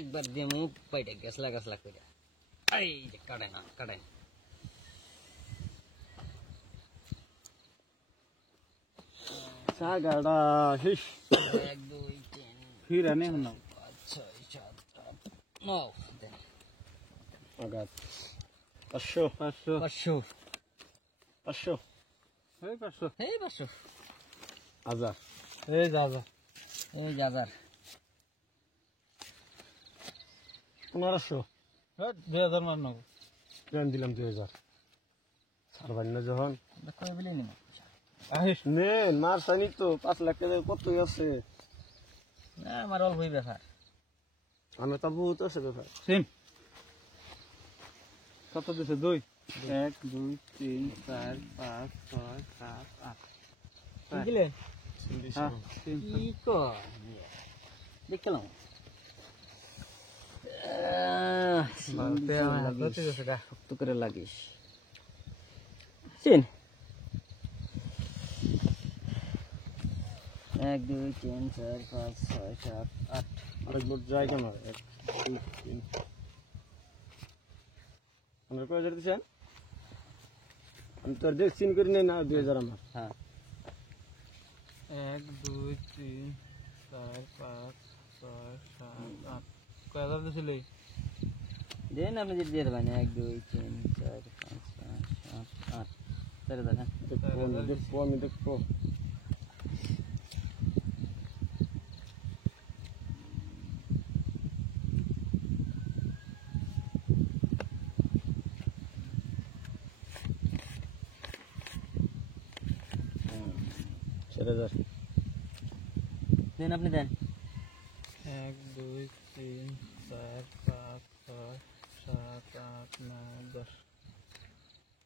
একবার দিয়ে মুখ পাইটা গেছলা গেছলা করে এই যে কাটে না সাগাড়া হিস 1 2 3 ফিরা নেই না 5 6 7 8 9 দেন আগাত 500 500 500 এই 500 এই 500 হাজার এই যা এই যাবার 1500 এই 2000 মার নাও ট্রেন দিলাম 2000 সারবান না যখন কই বলি নি আহিস নেন মার সানি তো 5 লাখ টাকা কত আছে না আমার অল্প ব্যাপার আমি তো বহুত আছে ব্যাপার সিন কত দিছে 2 1 2 3 4 5 6 7 8 দিলে হ্যাঁ 3 কি কো দেখলাম শক্ত করে লাগিস চিন 1 2 3 4 5 6 7 8 আরেক বোট যায় কেন 1 2 3 আমরা কয় হাজার দিছেন আমি তো দেখ সিন করি নাই না 2000 আমার হ্যাঁ 1 2 3 4 5 6 7 8 কয় হাজার দিছিলি দেন আপনি যদি দিয়ে দেবেন 1 2 3 4 5 6 7 8 তাহলে দেখেন দেখবো আমি দেখবো দেন আপনি দেন 1 2 3 4 5 6 7 8 9 10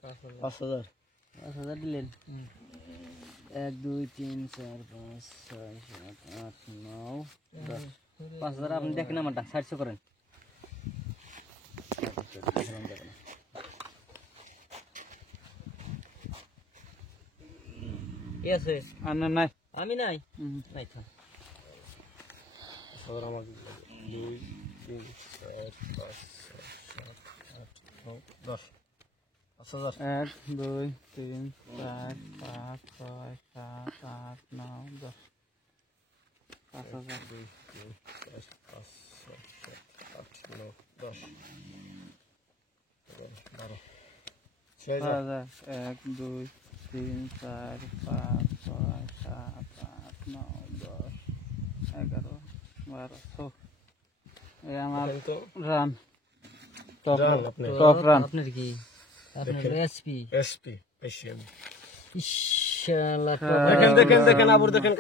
5000 5000 দিলেন 1 2 3 4 5 6 7 8 9 10 5000 আপনি দেখেন আমারটা 700 করেন কি আছে আনা নাই আমি নাই নাই তো আর আমার 2 3 4 5 6 7 8 9 10 5000 1 2 3 4 5 6 7 8 9 10 5000 2 3 4 5 6 7 8 9 10 12 6000 1 2 3 4 5 6 7 8 9 10 11 1200 এই আমার তো রান রান আপনি টপ রান আপনার কি আপনার এসপি এসপি এসএম ইনশাআল্লাহ দেখেন আবার দেখেন